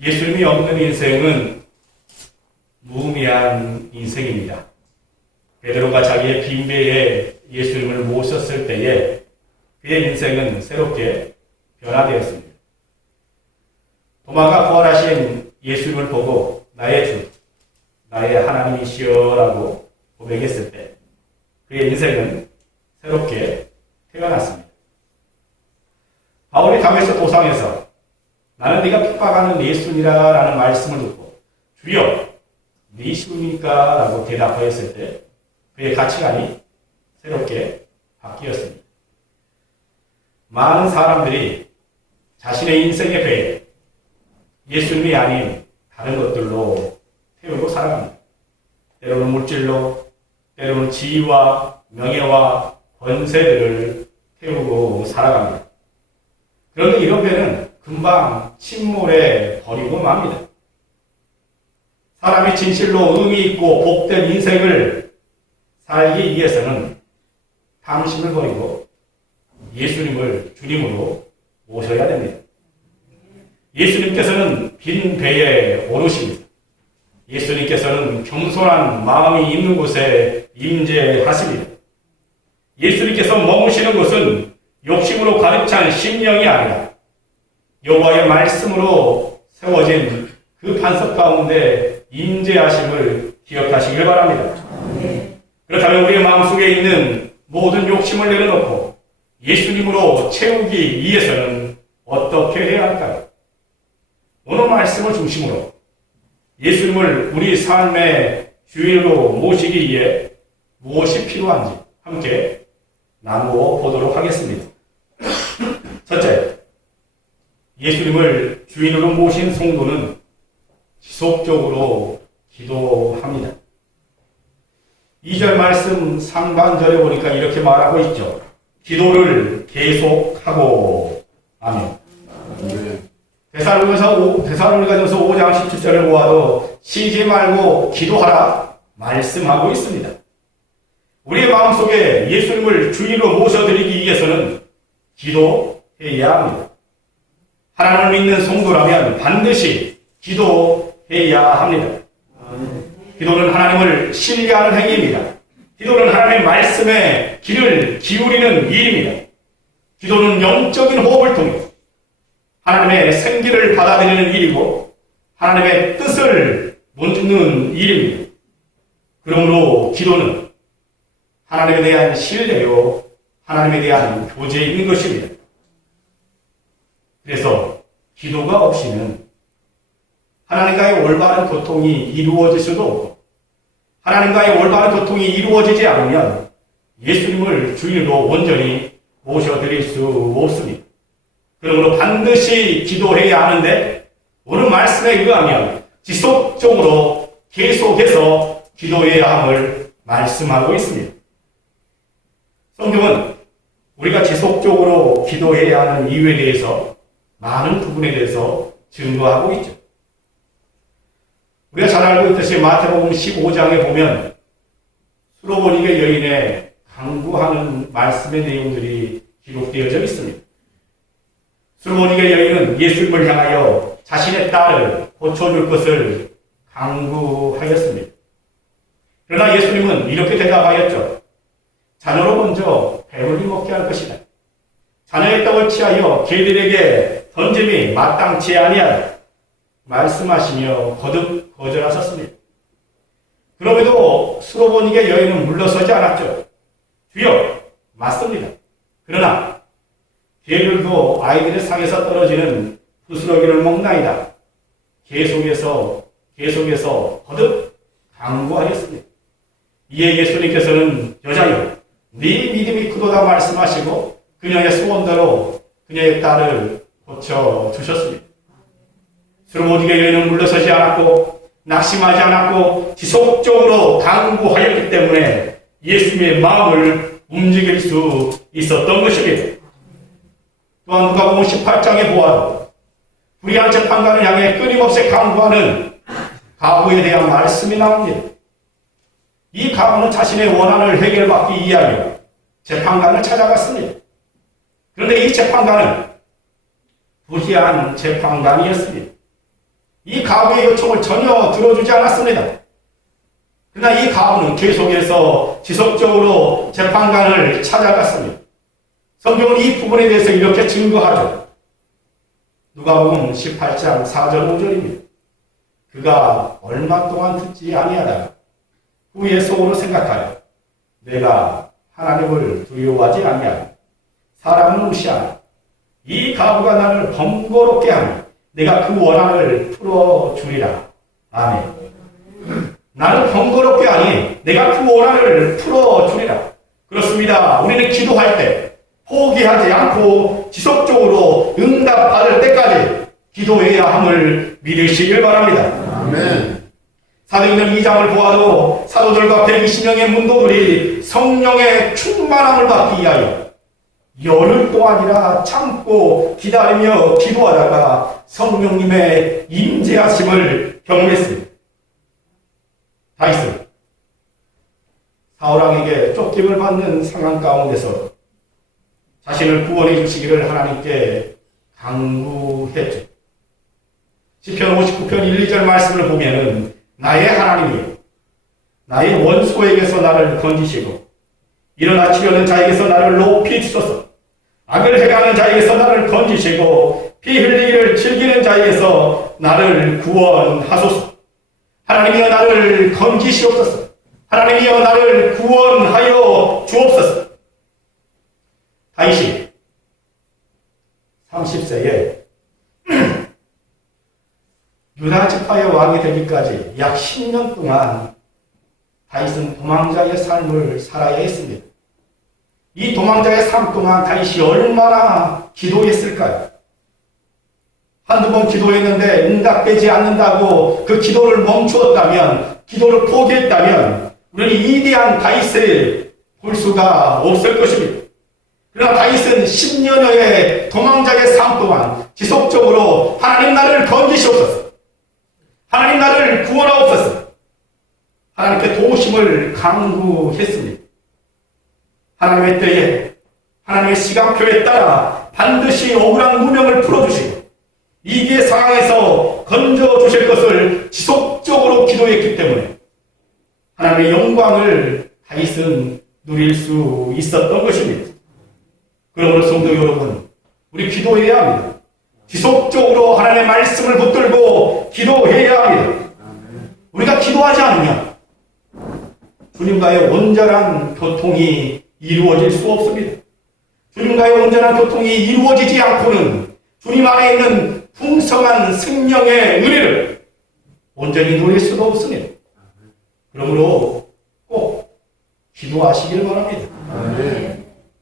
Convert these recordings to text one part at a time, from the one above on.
예수님이 없는 인생은 무의미한 인생입니다. 베드로가 자기의 빈 배에 예수님을 모셨을 때에 그의 인생은 새롭게 변화되었습니다. 도마가 부활하신 예수님을 보고 나의 주, 나의 하나님이시여 라고 고백했을 때 그의 인생은 새롭게 태어났습니다. 바울이 다메섹 도상에서 나는 네가 핍박하는 예수니라 라는 말씀을 듣고 주여 네이십니까? 라고 대답하였을 때 그의 가치관이 새롭게 바뀌었습니다. 많은 사람들이 자신의 인생의 배에 예수님이 아닌 다른 것들로 태우고 살아갑니다. 때로는 물질로, 때로는 지위와 명예와 권세들을 태우고 살아갑니다. 그런데 이런 배는 금방 침몰에 버리고 맙니다. 사람이 진실로 의미 있고 복된 인생을 살기 위해서는 탐심을 버리고 예수님을 주님으로 모셔야 됩니다. 예수님께서는 빈 배에 오르십니다. 예수님께서는 겸손한 마음이 있는 곳에 임재하십니다. 예수님께서 머무시는 곳은 욕심으로 가득 찬 심령이 아니라 여호와의 말씀으로 세워진 그 반석 가운데 임재하심을 기억하시길 바랍니다. 그렇다면 우리의 마음속에 있는 모든 욕심을 내려놓고 예수님으로 채우기 위해서는 어떻게 해야 할까요? 오늘 말씀을 중심으로 예수님을 우리 삶의 주인으로 모시기 위해 무엇이 필요한지 함께 나누어 보도록 하겠습니다. 첫째, 예수님을 주인으로 모신 성도는 지속적으로 기도합니다. 2절 말씀 상반절에 보니까 이렇게 말하고 있죠. 기도를 계속하고. 아멘. 데살로니가전서 5장 17절을 보아도 쉬지 말고 기도하라 말씀하고 있습니다. 우리의 마음속에 예수님을 주인으로 모셔드리기 위해서는 기도해야 합니다. 하나님을 믿는 성도라면 반드시 기도해야 합니다. 기도는 하나님을 신뢰하는 행위입니다. 기도는 하나님의 말씀에 귀를 기울이는 일입니다. 기도는 영적인 호흡을 통해 하나님의 생기를 받아들이는 일이고 하나님의 뜻을 묻는 일입니다. 그러므로 기도는 하나님에 대한 신뢰요, 하나님에 대한 교제인 것입니다. 그래서 기도가 없이는 하나님과의 올바른 소통이 이루어질 수도 없고 하나님과의 올바른 소통이 이루어지지 않으면 예수님을 주인으로 온전히 모셔드릴 수 없습니다. 그러므로 반드시 기도해야 하는데 오늘 말씀에 의하면 지속적으로 계속해서 기도해야 함을 말씀하고 있습니다. 성경은 우리가 지속적으로 기도해야 하는 이유에 대해서 많은 부분에 대해서 증거하고 있죠. 우리가 잘 알고 있듯이 마태복음 15장에 보면 수로보니게 여인의 강구하는 말씀의 내용들이 기록되어져 있습니다. 수로보니게 여인은 예수님을 향하여 자신의 딸을 고쳐줄 것을 강구하였습니다. 그러나 예수님은 이렇게 대답하였죠. 자녀로 먼저 배불리 먹게 할 것이다. 자녀의 떡을 취하여 개들에게 던짐이 마땅치 아니하다. 말씀하시며 거듭 거절하셨습니다. 그럼에도 수로보니게 여인은 물러서지 않았죠. 주여, 맞습니다. 그러나 개들도 아이들의 상에서 떨어지는 부스러기를 먹나이다. 계속해서 거듭 강구하였습니다. 이에 예수님께서는 여자여, 네 믿음이 크도다 말씀하시고 그녀의 소원대로 그녀의 딸을 고쳐주셨습니다. 수로보니게 여인은 물러서지 않았고 낙심하지 않았고 지속적으로 강구하였기 때문에 예수님의 마음을 움직일 수 있었던 것입니다. 또한 누가복음 18장에 보아도 불의한 재판관을 향해 끊임없이 강구하는 가부에 대한 말씀이 나옵니다. 이 가부는 자신의 원한을 해결받기 위하여 재판관을 찾아갔습니다. 그런데 이 재판관은 불의한 재판관이었습니다. 이 가부의 요청을 전혀 들어주지 않았습니다. 그러나 이 가부는 계속해서 지속적으로 재판관을 찾아갔습니다. 성경은 이 부분에 대해서 이렇게 증거하죠. 누가복음 18장 4절 5절입니다. 그가 얼마 동안 듣지 아니하다가 후에 속으로 생각하여 내가 하나님을 두려워하지 아니하고 사람을 무시하나 이 가부가 나를 번거롭게 하니 내가 그 원한을 풀어주리라. 아멘. 나를 번거롭게 하니 내가 그 원한을 풀어주리라. 그렇습니다. 우리는 기도할 때 포기하지 않고 지속적으로 응답받을 때까지 기도해야 함을 믿으시길 바랍니다. 아멘. 사도행전 2장을 보아도 사도들과 120명의 문도들이 성령의 충만함을 받기 위하여 열흘 동안이나 참고 기다리며 기도하다가 성령님의 임재하심을 경험했습니다. 다윗은 사울왕에게 쫓김을 받는 상황 가운데서 자신을 구원해 주시기를 하나님께 간구했죠. 시편 59편 1, 2절 말씀을 보면은 나의 하나님이여 나의 원수에게서 나를 건지시고 일어나 치려는 자에게서 나를 높이 주소서. 악을 행하는 자에게서 나를 건지시고 피 흘리기를 즐기는 자에게서 나를 구원하소서. 하나님이여 나를 건지시옵소서. 하나님이여 나를 구원하여 주옵소서. 다윗이 30세에 유다 지파의 왕이 되기까지 약 10년 동안 다윗은 도망자의 삶을 살아야 했습니다. 이 도망자의 삶 동안 다윗이 얼마나 기도했을까요? 한두 번 기도했는데 응답되지 않는다고 그 기도를 멈추었다면, 기도를 포기했다면 우리는 이대한 다윗을 볼 수가 없을 것입니다. 그러나 다윗은 10년여의 도망자의 삶 동안 지속적으로 하나님 나를 건지시옵소서. 하나님 나를 구원하옵소서. 하나님께 도우심을 간구했습니다. 하나님의 때에 하나님의 시간표에 따라 반드시 억울한 무명을 풀어주시고 위기의 상황에서 건져주실 것을 지속적으로 기도했기 때문에 하나님의 영광을 다윗은 누릴 수 있었던 것입니다. 그러므로 성도 여러분, 우리 기도해야 합니다. 지속적으로 하나님의 말씀을 붙들고 기도해야 합니다. 우리가 기도하지 않으면 주님과의 온전한 교통이 이루어질 수 없습니다. 주님과의 온전한 교통이 이루어지지 않고는 주님 안에 있는 풍성한 생명의 은혜를 온전히 누릴 수도 없습니다. 그러므로 꼭 기도하시길 바랍니다.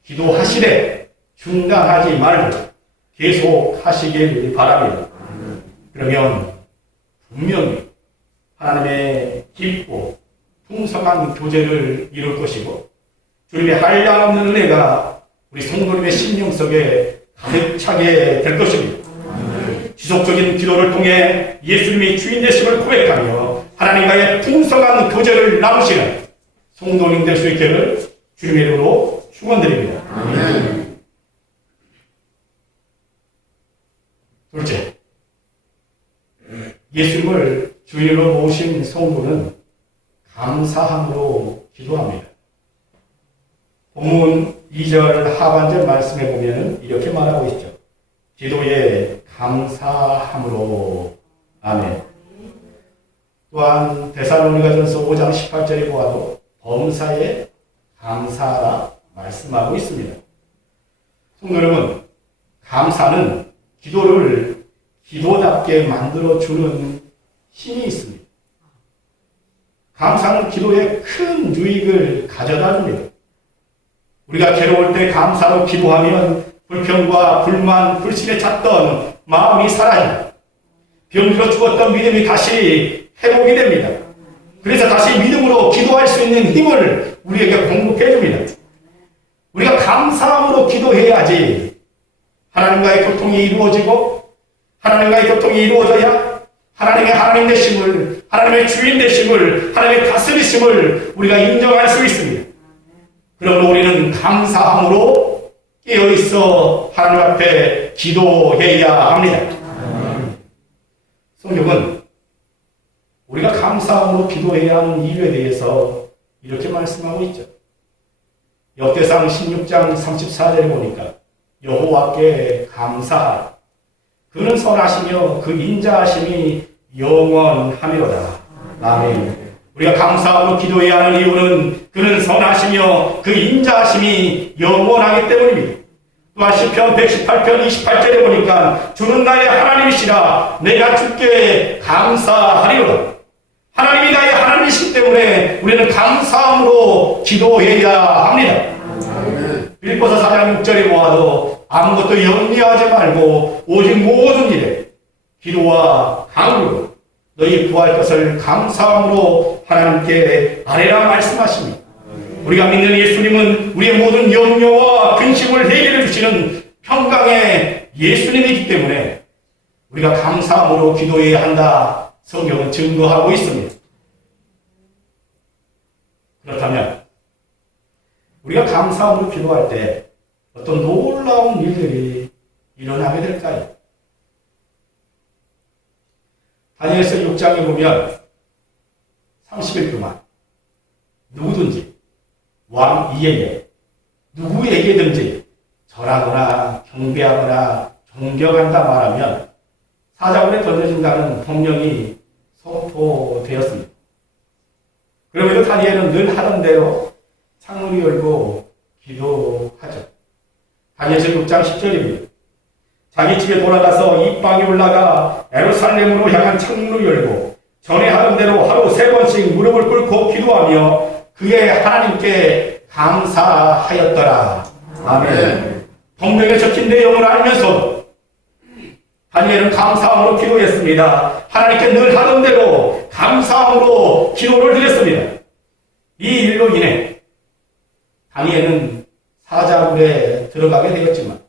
기도하시되 중단하지 말고 계속 하시길 바랍니다. 그러면 분명히 하나님의 깊고 풍성한 교제를 이룰 것이고 주님의 한량없는 은혜가 우리 성도님의 심령 속에 가득 차게 될 것입니다. 지속적인 기도를 통해 예수님이 주인 되심을 고백하며 하나님과의 풍성한 교제를 나누시는 성도님 될 수 있기를 주님의 이름으로 축원드립니다. 둘째, 예수님을 주인으로 모신 성도는 감사함으로 기도합니다. 본문 2절 하반절 말씀에 보면 이렇게 말하고 있죠. 기도에 감사함으로. 아멘. 또한 데살로니가전서 5장 18절에 보아도 범사에 감사하라 말씀하고 있습니다. 성도 여러분, 감사는 기도를 기도답게 만들어주는 힘이 있습니다. 감사는 기도에 큰 유익을 가져다 줍니다. 우리가 괴로울 때 감사로 기도하면 불평과 불만, 불신에 찼던 마음이 사라집니다. 병들어 죽었던 믿음이 다시 회복이 됩니다. 그래서 다시 믿음으로 기도할 수 있는 힘을 우리에게 공급해 줍니다. 우리가 감사함으로 기도해야지 하나님과의 교통이 이루어지고 하나님과의 교통이 이루어져야 하나님의 하나님 되심을, 하나님의 주인 되심을, 하나님의 다스리심을 우리가 인정할 수 있습니다. 그러므로 우리는 감사함으로 깨어있어 하나님 앞에 기도해야 합니다. 성경은 우리가 감사함으로 기도해야 하는 이유에 대해서 이렇게 말씀하고 있죠. 역대상 16장 34절에 보니까 여호와께 감사하라. 그는 선하시며 그 인자하심이 영원하미로다. 아멘. 우리가 감사함으로 기도해야 하는 이유는 그는 선하시며 그 인자하심이 영원하기 때문입니다. 또한 시편 118편 28절에 보니까 주는 나의 하나님이시라 내가 주께 감사하리로다. 하나님이 나의 하나님이시기 때문에 우리는 감사함으로 기도해야 합니다. 빌립보서 4장 6절에 보아도 아무것도 염려하지 말고 오직 모든 일에 기도와 간구로 너희 구할 것을 감사함으로 하나님께 아뢰라 말씀하십니다. 우리가 믿는 예수님은 우리의 모든 염려와 근심을 해결해 주시는 평강의 예수님이기 때문에 우리가 감사함으로 기도해야 한다. 성경은 증거하고 있습니다. 그렇다면 우리가 감사함으로 기도할 때 어떤 놀라운 일들이 일어나게 될까요? 다니엘서 6장에 보면 30일 동안 누구든지 왕 이에게 누구에게든지 절하거나 경배하거나 존경한다 말하면 사자굴에 던져진다는 법령이 선포되었습니다. 그럼에도 다니엘은 늘 하던 대로 창문을 열고 기도하죠. 다니엘서 6장 10절입니다. 자기 집에 돌아가서 입방에 올라가 예루살렘으로 향한 창문을 열고 전에 하던 대로 하루 3번씩 무릎을 꿇고 기도하며 그의 하나님께 감사하였더라. 아멘. 법령에 적힌 내용을 알면서 다니엘은 감사함으로 기도했습니다. 하나님께 늘 하던 대로 감사함으로 기도를 드렸습니다. 이 일로 인해 다니엘은 사자굴에 들어가게 되었지만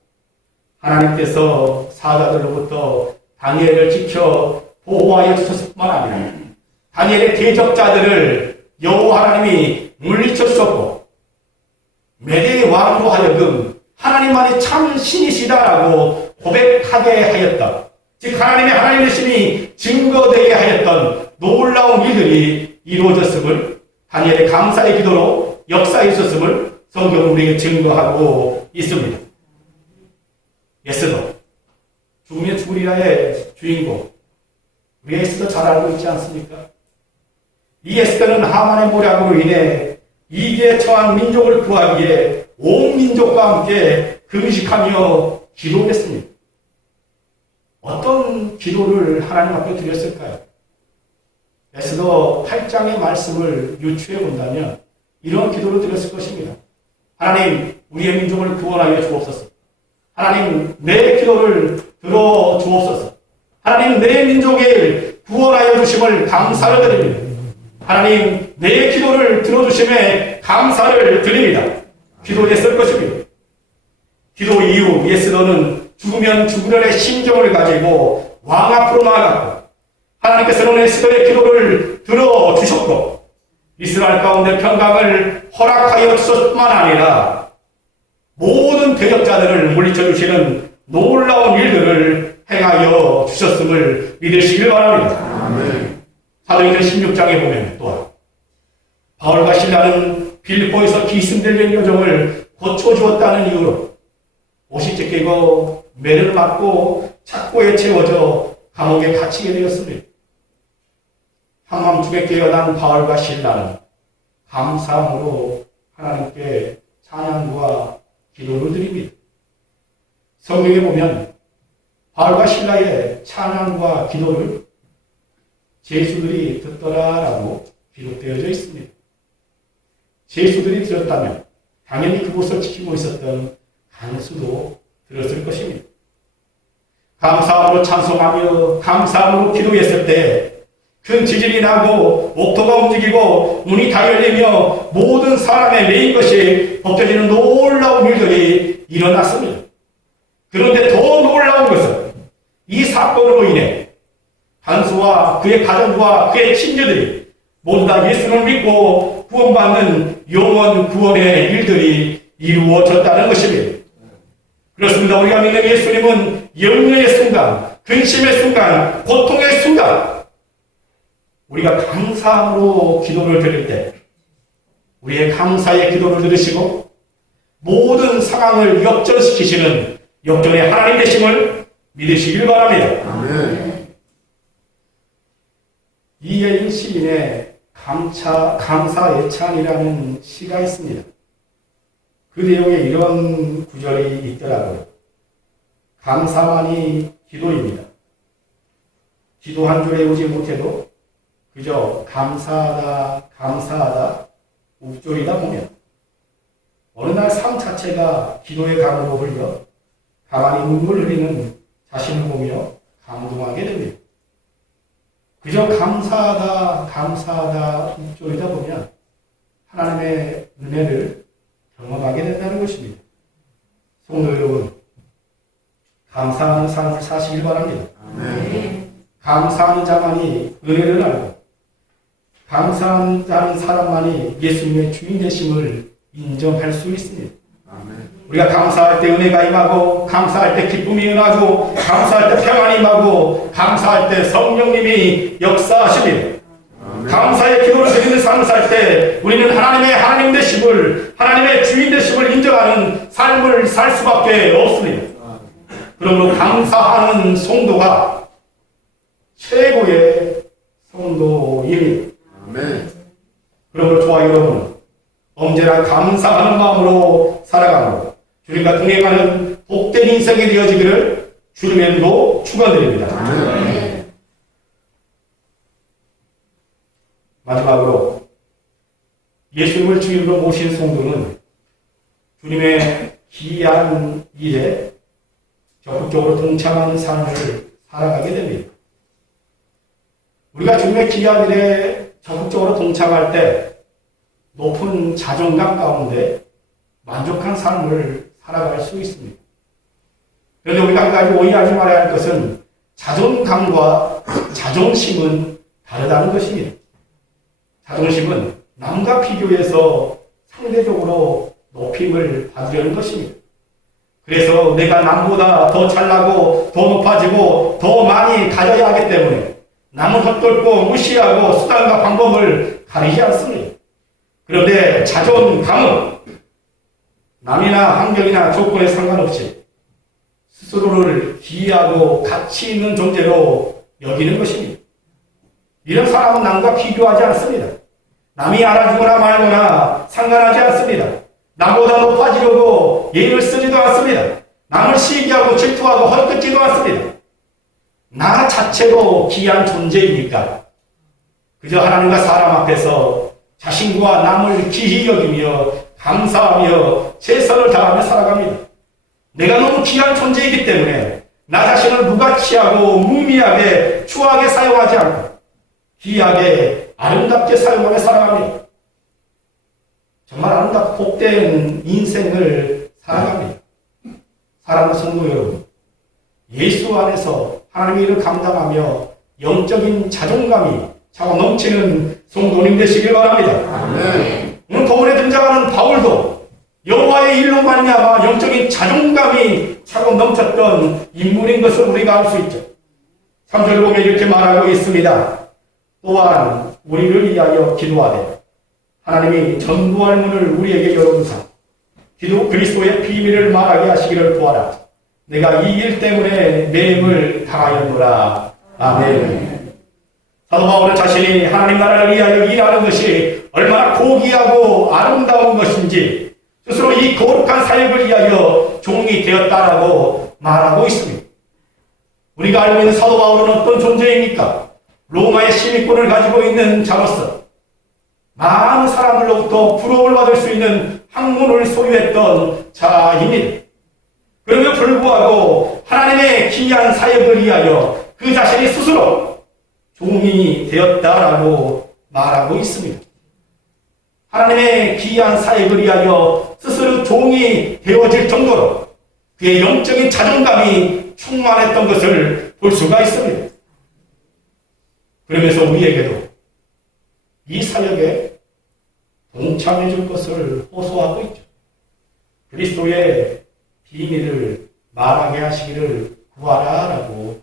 하나님께서 사자들로부터 다니엘을 지켜 보호하여 주셨을 뿐만 아니라 다니엘의 대적자들을 여호와 하나님이 물리쳐 주셨고 메대의 왕으로 하여금 하나님만이 참 신이시다라고 고백하게 하였다. 즉 하나님의 하나님이심이 증거되게 하였던 놀라운 일들이 이루어졌음을 다니엘의 감사의 기도로 역사에 있었음을 성경은 우리에게 증거하고 있습니다. 에스더, 죽으면 죽으리라의 주인공, 우리 에스더 잘 알고 있지 않습니까? 이 에스더는 하만의 모략으로 인해 이기에 처한 민족을 구하기에 온 민족과 함께 금식하며 기도했습니다. 어떤 기도를 하나님 앞에 드렸을까요? 에스더 8장의 말씀을 유추해 본다면 이런 기도를 드렸을 것입니다. 하나님, 우리의 민족을 구원하여 주옵소서. 하나님, 내 기도를 들어 주옵소서. 하나님, 내 민족을 구원하여 주심을 감사를 드립니다. 하나님, 내 기도를 들어주심에 감사를 드립니다. 기도했을 것입니다. 기도 이후 에스더는 죽으면 죽으려의 심정을 가지고 왕 앞으로 나아갔고 하나님께서는 에스더의 기도를 들어주셨고 이스라엘 가운데 평강을 허락하여 주셨을 뿐만 아니라 모든 대적자들을 물리쳐 주시는 놀라운 일들을 행하여 주셨음을 믿으시길 바랍니다. 아멘. 사도행전 16장에 보면 또한 바울과 실라는 빌립보에서 기승들린 여정을 고쳐주었다는 이유로 옷이 찢기고 매를 맞고 착고에 채워져 감옥에 갇히게 되었습니다. 한밤중에 깨어난 바울과 실라는 감사함으로 하나님께 찬양과 기도를 드립니다. 성경에 보면 바울과 실라의 찬양과 기도를 제수들이 듣더라라고 기록되어져 있습니다. 제수들이 들었다면 당연히 그곳을 지키고 있었던 간수도 들었을 것입니다. 감사함으로 찬송하며 감사함으로 기도했을 때 큰 지진이 나고 옥토가 움직이고 문이 다 열리며 모든 사람의 메인 것이 벗겨지는 놀라운 일들이 일어났습니다. 그런데 더 놀라운 것은 이 사건으로 인해 간수와 그의 가족과 그의 친구들이 모두 다 예수를 믿고 구원받는 영원 구원의 일들이 이루어졌다는 것입니다. 그렇습니다. 우리가 믿는 예수님은 영년의 순간 근심의 순간, 고통의 순간, 우리가 감사함으로 기도를 드릴 때 우리의 감사의 기도를 들으시고 모든 상황을 역전시키시는 역전의 하나님 되심을 믿으시길 바랍니다. 아멘. 이예인 시인의 감사 예찬이라는 시가 있습니다. 그 내용에 이런 구절이 있더라고요. 감사만이 기도입니다. 기도 한 줄 외우지 못해도 그저 감사하다 감사하다 욱조이다 보면 어느 날 삶 자체가 기도의 강으로 흘려 가만히 눈물 흘리는 자신을 보며 감동하게 됩니다. 그저 감사하다 감사하다 욱조이다 보면 하나님의 은혜를 경험하게 된다는 것입니다. 성도 여러분, 감사하는 삶을 사시길 바랍니다. 아멘. 감사하는 자만이 은혜를 알고 감사하는 사람만이 예수님의 주인 되심을 인정할 수 있습니다. 아멘. 우리가 감사할 때 은혜가 임하고 감사할 때 기쁨이 임하고 감사할 때 평안이 임하고 감사할 때 성령님이 역사하십니다. 아멘. 감사의 기도를 드리는 삶을 살 때 우리는 하나님의 하나님 되심을 하나님의 주인 되심을 인정하는 삶을 살 수밖에 없습니다. 그러므로 감사하는 성도가 최고의 성도입니다. 아멘. 그러므로 좋아요 여러분, 언제나 감사하는 마음으로 살아가고 주님과 동행하는 복된 인생이 되어지기를 주님의 이름으로 축원드립니다. 아멘. 마지막으로 예수님을 주님으로 모신 성도는 주님의 기이한 일에 적극적으로 동참하는 삶을 살아가게 됩니다. 우리가 주님의 기이한 일에 적극적으로 동참할 때 높은 자존감 가운데 만족한 삶을 살아갈 수 있습니다. 그런데 우리가 한 가지 오해하지 말아야 할 것은 자존감과 자존심은 다르다는 것입니다. 자존심은 남과 비교해서 상대적으로 높임을 받으려는 것입니다. 그래서 내가 남보다 더 잘나고 더 높아지고 더 많이 가져야 하기 때문에 남을 헛돌고 무시하고 수단과 방법을 가리지 않습니다. 그런데 자존감은 남이나 환경이나 조건에 상관없이 스스로를 기이하고 가치 있는 존재로 여기는 것입니다. 이런 사람은 남과 비교하지 않습니다. 남이 알아주거나 말거나 상관하지 않습니다. 남보다 높아지려고 예의를 쓰지도 않습니다. 남을 시기하고 질투하고 헛뜯지도 않습니다. 나 자체로 귀한 존재이니까 그저 하나님과 사람 앞에서 자신과 남을 귀히 여기며 감사하며 최선을 다하며 살아갑니다. 내가 너무 귀한 존재이기 때문에 나 자신을 무가치하고 무미하게 추하게 사용하지 않고 귀하게 아름답게 사용하며 살아갑니다. 정말 아름답고 복된 인생을 살아갑니다. 사랑하는 성도 여러분, 예수 안에서 하나님의 일을 감당하며 영적인 자존감이 차고 넘치는 성도님 되시길 바랍니다. 아멘. 오늘 본문에 등장하는 바울도 여호와의 일로 말미암아 영적인 자존감이 차고 넘쳤던 인물인 것을 우리가 알 수 있죠. 3절을 보면 이렇게 말하고 있습니다. 또한 우리를 위하여 기도하되 하나님이 전부할 문을 우리에게 열어주사 그리스도의 비밀을 말하게 하시기를 구하라. 내가 이 일 때문에 매임을 당하였노라. 아멘. 사도 바울은 자신이 하나님 나라를 위하여 일하는 것이 얼마나 고귀하고 아름다운 것인지 스스로 이 거룩한 사역을 위하여 종이 되었다라고 말하고 있습니다. 우리가 알고 있는 사도 바울은 어떤 존재입니까? 로마의 시민권을 가지고 있는 자로서 많은 사람들로부터 부러움을 받을 수 있는 학문을 소유했던 자입니다. 그럼에도 불구하고 하나님의 기이한 사역을 위하여 그 자신이 스스로 종이 되었다라고 말하고 있습니다. 하나님의 기이한 사역을 위하여 스스로 종이 되어질 정도로 그의 영적인 자존감이 충만했던 것을 볼 수가 있습니다. 그러면서 우리에게도 이 사역에 동참해 줄 것을 호소하고 있죠. 그리스도의 비밀을 말하게 하시기를 구하라 라고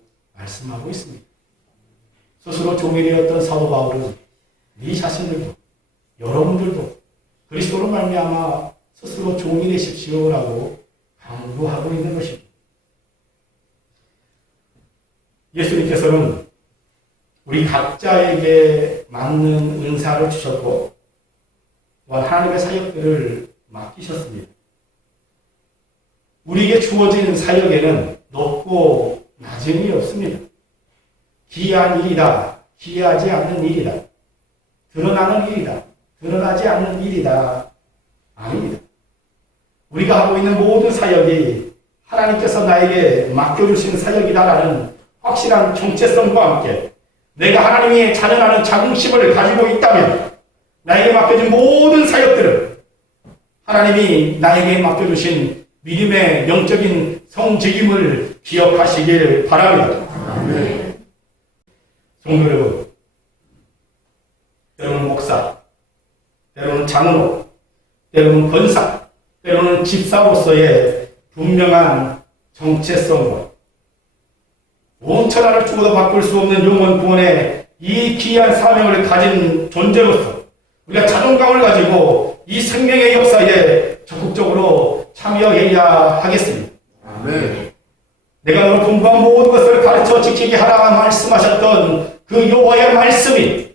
말씀하고 있습니다. 스스로 종이 되었던 사도 바울은 네 자신들도 여러분들도 그리스도로 말미암아 스스로 종이 되십시오라고 강구하고 있는 것입니다. 예수님께서는 우리 각자에게 맞는 은사를 주셨고 하나님의 사역들을 맡기셨습니다. 우리에게 주어진 사역에는 높고 낮은 일이 없습니다. 기이한 일이다, 기이하지 않는 일이다, 드러나는 일이다, 드러나지 않는 일이다, 아닙니다. 우리가 하고 있는 모든 사역이 하나님께서 나에게 맡겨주신 사역이다라는 확실한 정체성과 함께 내가 하나님의 자녀라는 자긍심을 가지고 있다면 나에게 맡겨진 모든 사역들은 하나님이 나에게 맡겨주신 믿음의 영적인 성직임을 기억하시길 바랍니다. 아멘. 성도 여러분, 때로는 목사, 때로는 장로, 때로는 권사, 때로는 집사로서의 분명한 정체성과 온 천하를 죽어도 바꿀 수 없는 영원 구원의 이 귀한 사명을 가진 존재로서 우리가 자존감을 가지고 이 생명의 역사에 적극적으로 참여해야 하겠습니다. 아멘. 내가 너를 공부한 모든 것을 가르쳐 지키게 하라 말씀하셨던 그 여호와의 말씀이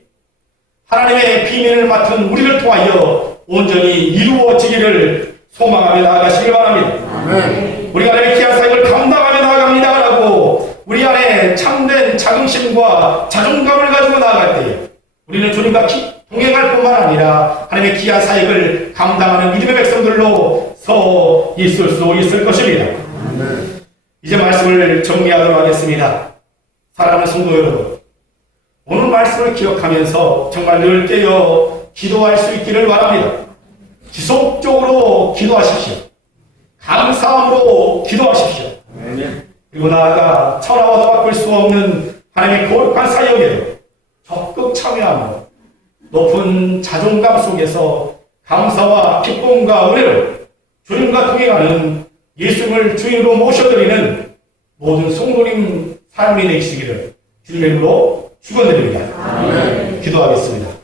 하나님의 비밀을 맡은 우리를 통하여 온전히 이루어지기를 소망하며 나아가시기 바랍니다. 아멘. 우리 안에 귀한 사역을 감당하며 나아갑니다라고 우리 안에 참된 자긍심과 자존감을 가지고 나아갈 때에 우리는 주님과 동행할 뿐만 아니라 하나님의 귀한 사역을 감당하는 믿음의 백성들로 서 있을 수 있을 것입니다. 아멘. 이제 말씀을 정리하도록 하겠습니다. 사랑하는 성도 여러분, 오늘 말씀을 기억하면서 정말 늘 깨어 기도할 수 있기를 바랍니다. 지속적으로 기도하십시오. 감사함으로 기도하십시오. 아멘. 그리고 나아가 천하와도 바꿀 수 없는 하나님의 거룩한 사역에 적극 참여하며 높은 자존감 속에서 감사와 기쁨과 은혜로 주님과 동행하는 예수님을 주인으로 모셔드리는 모든 성도님 삶이 되시기를 주님의 이름으로 축원드립니다. 아멘. 기도하겠습니다.